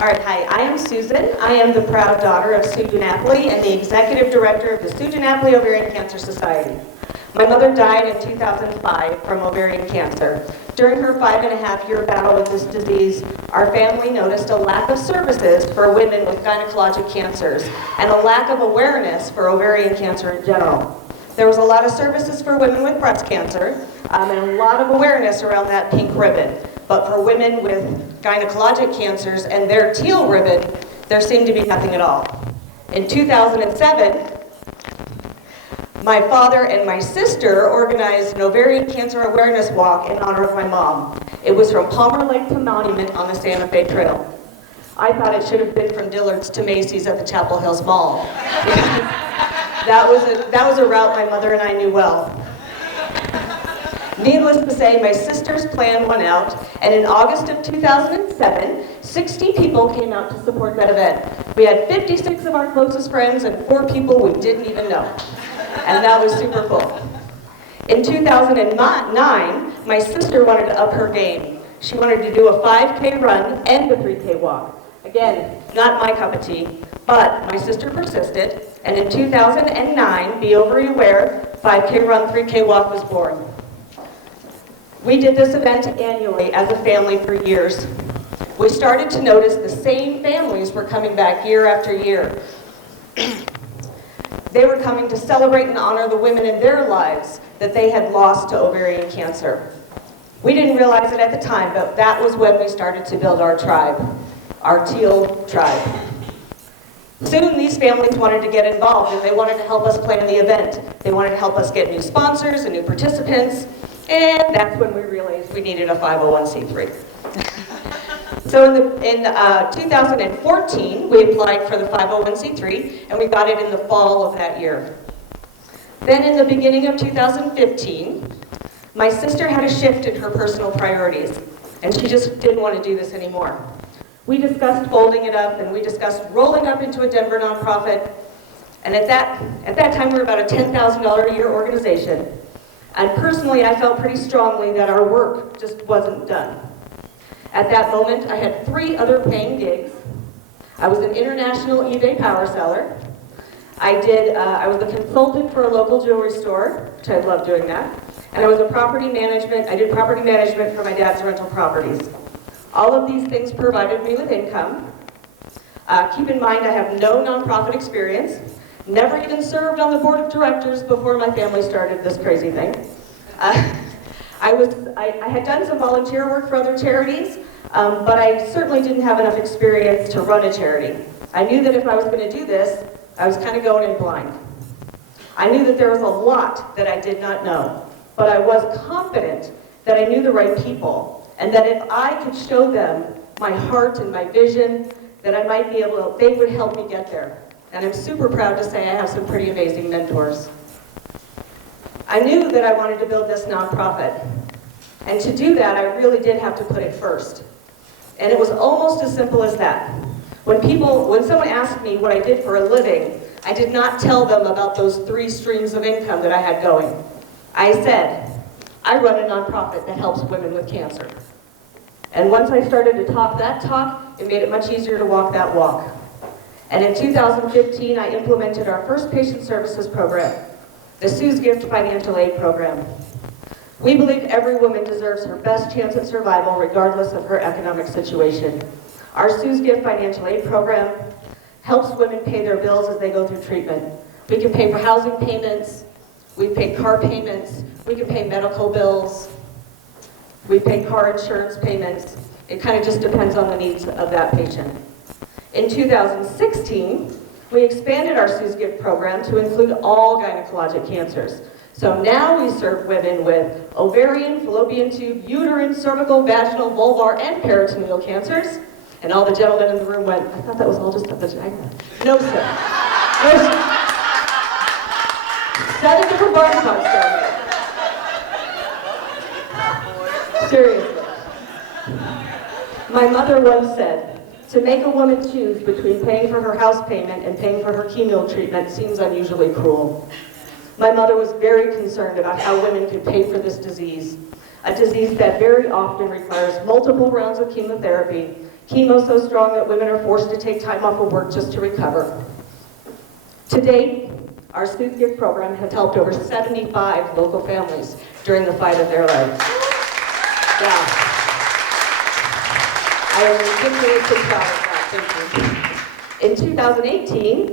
All right, hi, I am Susan. I am the proud daughter of Sue DiNapoli and the executive director of the Sue DiNapoli Ovarian Cancer Society. My mother died in 2005 from ovarian cancer. During her 5.5-year battle with this disease, our family noticed a lack of services for women with gynecologic cancers and a lack of awareness for ovarian cancer in general. There was a lot of services for women with breast cancer and a lot of awareness around that pink ribbon. But for women with gynecologic cancers and their teal ribbon, there seemed to be nothing at all. In 2007, my father and my sister organized an ovarian cancer awareness walk in honor of my mom. It was from Palmer Lake to Monument on the Santa Fe Trail. I thought it should have been from Dillard's to Macy's at the Chapel Hills Mall. That was a route my mother and I knew well. Needless to say, my sister's plan won out, and in August of 2007, 60 people came out to support that event. We had 56 of our closest friends and 4 people we didn't even know. And that was super cool. In 2009, my sister wanted to up her game. She wanted to do a 5K run and a 3K walk. Again, not my cup of tea, but my sister persisted, and in 2009, Be Ovary Aware 5K run, 3K walk was born. We did this event annually as a family for years. We started to notice the same families were coming back year after year. They were coming to celebrate and honor the women in their lives that they had lost to ovarian cancer. We didn't realize it at the time, but that was when we started to build our tribe, our teal tribe. Soon these families wanted to get involved and they wanted to help us plan the event. They wanted to help us get new sponsors and new participants. And that's when we realized we needed a 501c3. So in 2014, we applied for the 501c3, and we got it in the fall of that year. Then in the beginning of 2015, my sister had a shift in her personal priorities, and she just didn't want to do this anymore. We discussed folding it up, and we discussed rolling up into a Denver nonprofit, and at that time we were about a $10,000 a year organization. And personally, I felt pretty strongly that our work just wasn't done. At that moment, I had 3 other paying gigs. I was an international eBay power seller. I was a consultant for a local jewelry store, which I loved doing that. And I was a property management. I did property management for my dad's rental properties. All of these things provided me with income. Keep in mind, I have no nonprofit experience. Never even served on the board of directors before my family started this crazy thing. I had done some volunteer work for other charities, but I certainly didn't have enough experience to run a charity. I knew that if I was going to do this, I was kind of going in blind. I knew that there was a lot that I did not know, but I was confident that I knew the right people, and that if I could show them my heart and my vision, that I might be able to, they would help me get there. And I'm super proud to say I have some pretty amazing mentors. I knew that I wanted to build this nonprofit. And to do that, I really did have to put it first. And it was almost as simple as that. When someone asked me what I did for a living, I did not tell them about those 3 streams of income that I had going. I said, I run a nonprofit that helps women with cancer. And once I started to talk that talk, it made it much easier to walk that walk. And in 2015, I implemented our first patient services program, the Sue's Gift Financial Aid Program. We believe every woman deserves her best chance at survival regardless of her economic situation. Our Sue's Gift Financial Aid Program helps women pay their bills as they go through treatment. We can pay for housing payments, we pay car payments, we can pay medical bills, we pay car insurance payments. It kind of just depends on the needs of that patient. In 2016, we expanded our Sue's Gift program to include all gynecologic cancers. So now we serve women with ovarian, fallopian tube, uterine, cervical, vaginal, vulvar, and peritoneal cancers. And all the gentlemen in the room went, I thought that was all just a vagina. No, sir. No, sir. 7 different body parts down there. Seriously. My mother once said, to make a woman choose between paying for her house payment and paying for her chemo treatment seems unusually cruel. My mother was very concerned about how women could pay for this disease, a disease that very often requires multiple rounds of chemotherapy, Chemo so strong that women are forced to take time off of work just to recover. To date, our Scoop Gift program has helped over 75 local families during the fight of their lives. Yeah. I am ridiculously proud of that. Thank you. In 2018,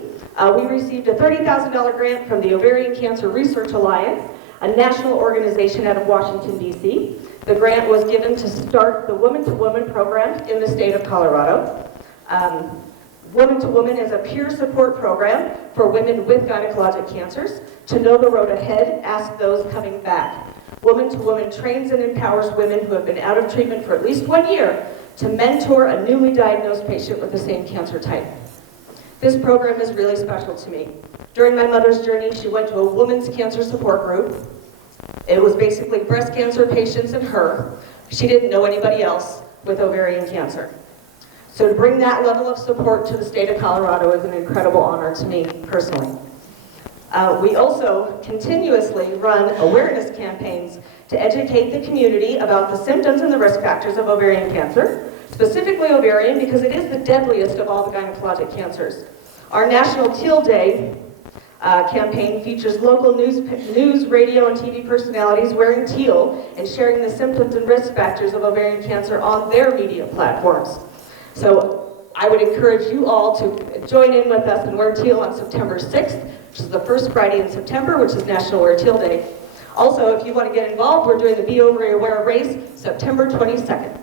we received a $30,000 grant from the Ovarian Cancer Research Alliance, a national organization out of Washington, D.C. The grant was given to start the Woman to Woman program in the state of Colorado. Woman to Woman is a peer support program for women with gynecologic cancers. To know the road ahead, ask those coming back. Woman to Woman trains and empowers women who have been out of treatment for at least 1 year to mentor a newly diagnosed patient with the same cancer type. This program is really special to me. During my mother's journey, she went to a women's cancer support group. It was basically breast cancer patients and her. She didn't know anybody else with ovarian cancer. So to bring that level of support to the state of Colorado is an incredible honor to me personally. We also continuously run awareness campaigns to educate the community about the symptoms and the risk factors of ovarian cancer, specifically ovarian because it is the deadliest of all the gynecologic cancers. Our National Teal Day campaign features local news, radio, and TV personalities wearing teal and sharing the symptoms and risk factors of ovarian cancer on their media platforms. So I would encourage you all to join in with us and wear teal on September 6th, which is the first Friday in September, which is National Wear Teal Day. Also, if you want to get involved, we're doing the Be Ovary Aware race September 22nd.